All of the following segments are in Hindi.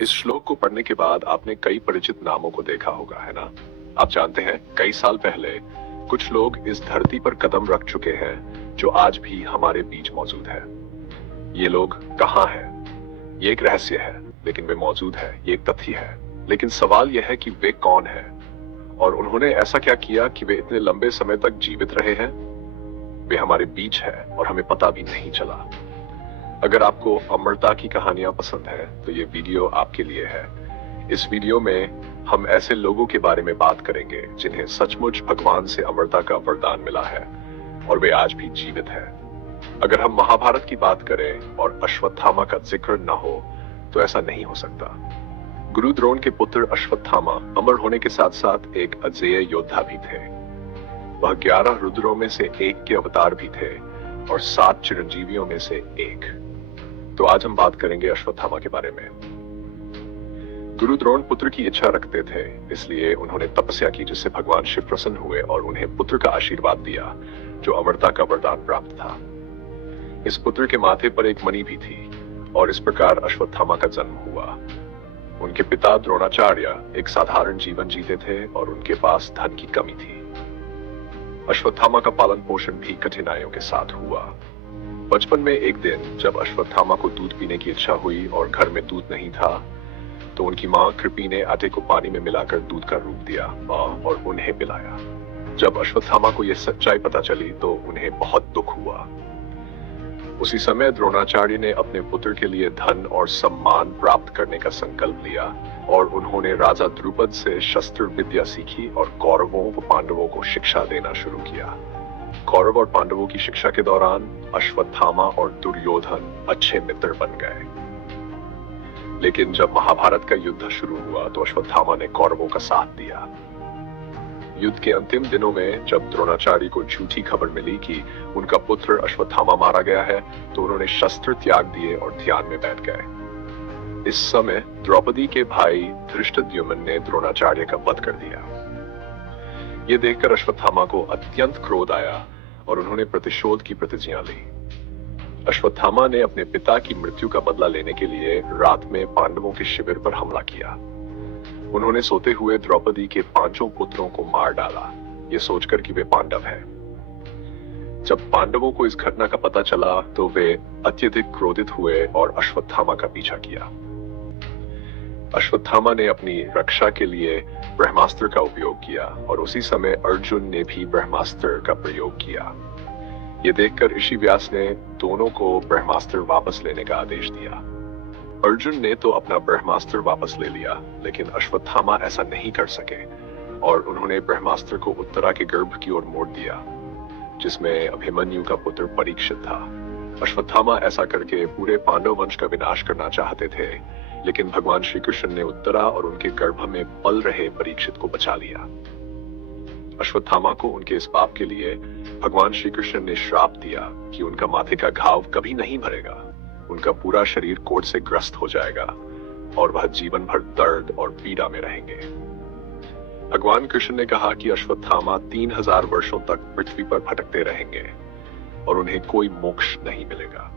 इस श्लोक को पढ़ने के बाद आपने कई परिचित नामों को देखा होगा, है ना? आप जानते हैं, कई साल पहले कुछ लोग इस धरती पर कदम रख चुके हैं जो आज भी हमारे बीच मौजूद है। ये लोग कहाँ हैं? ये एक रहस्य है, लेकिन वे मौजूद है, ये एक तथ्य है। लेकिन सवाल यह है कि वे कौन हैं और उन्होंने ऐसा क्या किया कि वे इतने लंबे समय तक जीवित रहे हैं? वे हमारे बीच है और हमें पता भी नहीं चला। अगर आपको अमरता की कहानियां पसंद है तो ये वीडियो आपके लिए है। इस वीडियो में हम ऐसे लोगों के बारे में बात करेंगे जिन्हें सचमुच भगवान से अमरता का वरदान मिला है और वे आज भी जीवित हैं। अगर हम महाभारत की बात करें और अश्वत्थामा का जिक्र न हो तो ऐसा नहीं हो सकता। गुरु द्रोण के पुत्र अश्वत्थामा अमर होने के साथ साथ एक अजेय योद्धा भी थे। वह 11 रुद्रों में से एक के अवतार भी थे और 7 चिरंजीवियों में से एक। तो आज हम बात करेंगे अश्वत्थामा के बारे में। गुरु द्रोण पुत्र की इच्छा रखते थे, इसलिए उन्होंने तपस्या की जिससे भगवान शिव प्रसन्न हुए और उन्हें पुत्र का आशीर्वाद दिया जो अमरता का वरदान प्राप्त था। इस पुत्र के माथे पर एक मणि भी थी और इस प्रकार अश्वत्थामा का जन्म हुआ। उनके पिता द्रोणाचार्य एक साधारण जीवन जीते थे और उनके पास धन की कमी थी। अश्वत्थामा का पालन पोषण भी कठिनाइयों के साथ हुआ। बचपन में एक दिन जब अश्वत्थामा को दूध पीने की इच्छा हुई और घर में दूध नहीं था, तो उनकी मां कृपी ने आटे को पानी में मिलाकर दूध का रूप दिया और उन्हें पिलाया। जब अश्वत्थामा को यह सच्चाई पता चली तो उन्हें बहुत दुख हुआ। उसी समय द्रोणाचार्य ने अपने पुत्र के लिए धन और सम्मान प्राप्त करने का संकल्प लिया और उन्होंने राजा द्रुपद से शस्त्र विद्या सीखी और कौरवों व पांडवों को शिक्षा देना शुरू किया। कौरव और पांडवों की शिक्षा के दौरान अश्वत्थामा और दुर्योधन अच्छे मित्र बन गए। लेकिन जब महाभारत का युद्ध शुरू हुआ तो अश्वत्थामा ने कौरवों का साथ दिया। युद्ध के अंतिम दिनों में जब द्रोणाचार्य को झूठी खबर मिली कि उनका पुत्र अश्वत्थामा मारा गया है, तो उन्होंने शस्त्र त्याग दिए और ध्यान में बैठ गए। इस समय द्रौपदी के भाई धृष्टद्युम्न ने द्रोणाचार्य का वध कर दिया। ये देखकर अश्वत्थामा को अत्यंत क्रोध आया और उन्होंने प्रतिशोध की प्रतिज्ञा ली। अश्वत्थामा ने अपने पिता की मृत्यु का बदला लेने के लिए रात में पांडवों के शिविर पर हमला किया। उन्होंने सोते हुए द्रौपदी के 5 पुत्रों को मार डाला, ये सोचकर कि वे पांडव हैं। जब पांडवों को इस घटना का पता चला तो वे अत्यधिक क्रोधित हुए और अश्वत्थामा का पीछा किया। अश्वत्थामा ने अपनी रक्षा के लिए ब्रह्मास्त्र का उपयोग किया और उसी समय अर्जुन ने भी ब्रह्मास्त्र का प्रयोग किया। ये देखकर ऋषि व्यास ने दोनों को ब्रह्मास्त्र वापस लेने का आदेश दिया। अर्जुन ने तो अपना ब्रह्मास्त्र वापस ले लिया, लेकिन अश्वत्थामा ऐसा नहीं कर सके और उन्होंने ब्रह्मास्त्र को उत्तरा के गर्भ की ओर मोड़ दिया, जिसमें अभिमन्यु का पुत्र परीक्षित था। अश्वत्थामा ऐसा करके पूरे पांडव वंश का विनाश करना चाहते थे, लेकिन भगवान श्री कृष्ण ने उत्तरा और उनके गर्भ में पल रहे परीक्षित को बचा लिया। अश्वत्थामा को उनके इस पाप के लिए भगवान श्री कृष्ण ने श्राप दिया कि उनका माथे का घाव कभी नहीं भरेगा, उनका पूरा शरीर कोढ़ से ग्रस्त हो जाएगा और वह जीवन भर दर्द और पीड़ा में रहेंगे। भगवान कृष्ण ने कहा कि अश्वत्थामा 3000 वर्षों तक पृथ्वी पर भटकते रहेंगे और उन्हें कोई मोक्ष नहीं मिलेगा।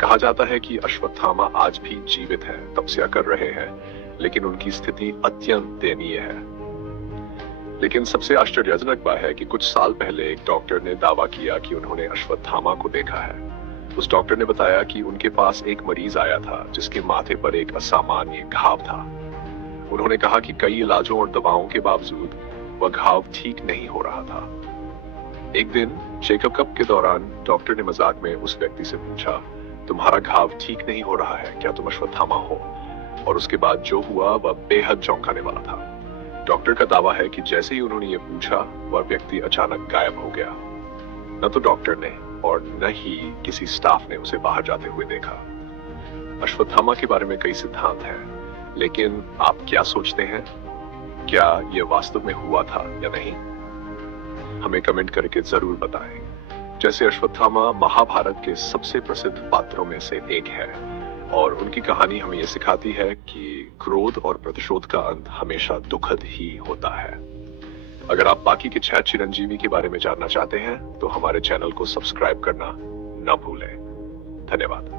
कहा जाता है कि अश्वत्थामा आज भी जीवित है, तपस्या कर रहे हैं, लेकिन उनकी स्थिति अत्यंत दयनीय है। लेकिन सबसे आश्चर्यजनक बात है कि कुछ साल पहले एक डॉक्टर ने दावा किया कि उन्होंने अश्वत्थामा को देखा है। उस डॉक्टर ने बताया कि उनके पास एक मरीज आया था जिसके माथे पर एक असामान्य घाव था। उन्होंने कहा कि कई इलाजों और दवाओं के बावजूद वह घाव ठीक नहीं हो रहा था। एक दिन चेकअप के दौरान डॉक्टर ने मजाक में उस व्यक्ति से पूछा, तुम्हारा घाव ठीक नहीं हो रहा है, क्या तुम अश्वत्थामा हो? और उसके बाद जो हुआ वह बेहद चौंकाने वाला था। डॉक्टर का दावा है कि जैसे ही उन्होंने ये पूछा, वह व्यक्ति अचानक गायब हो गया। न तो डॉक्टर ने और न ही किसी स्टाफ ने उसे बाहर जाते हुए देखा। अश्वत्थामा के बारे में कई सिद्धांत हैं, लेकिन आप क्या सोचते हैं? क्या यह वास्तव में हुआ था या नहीं? हमें कमेंट करके जरूर बताएं। जैसे अश्वत्थामा महाभारत के सबसे प्रसिद्ध पात्रों में से एक है और उनकी कहानी हमें यह सिखाती है कि क्रोध और प्रतिशोध का अंत हमेशा दुखद ही होता है। अगर आप बाकी के 6 चिरंजीवी के बारे में जानना चाहते हैं तो हमारे चैनल को सब्सक्राइब करना न भूलें। धन्यवाद।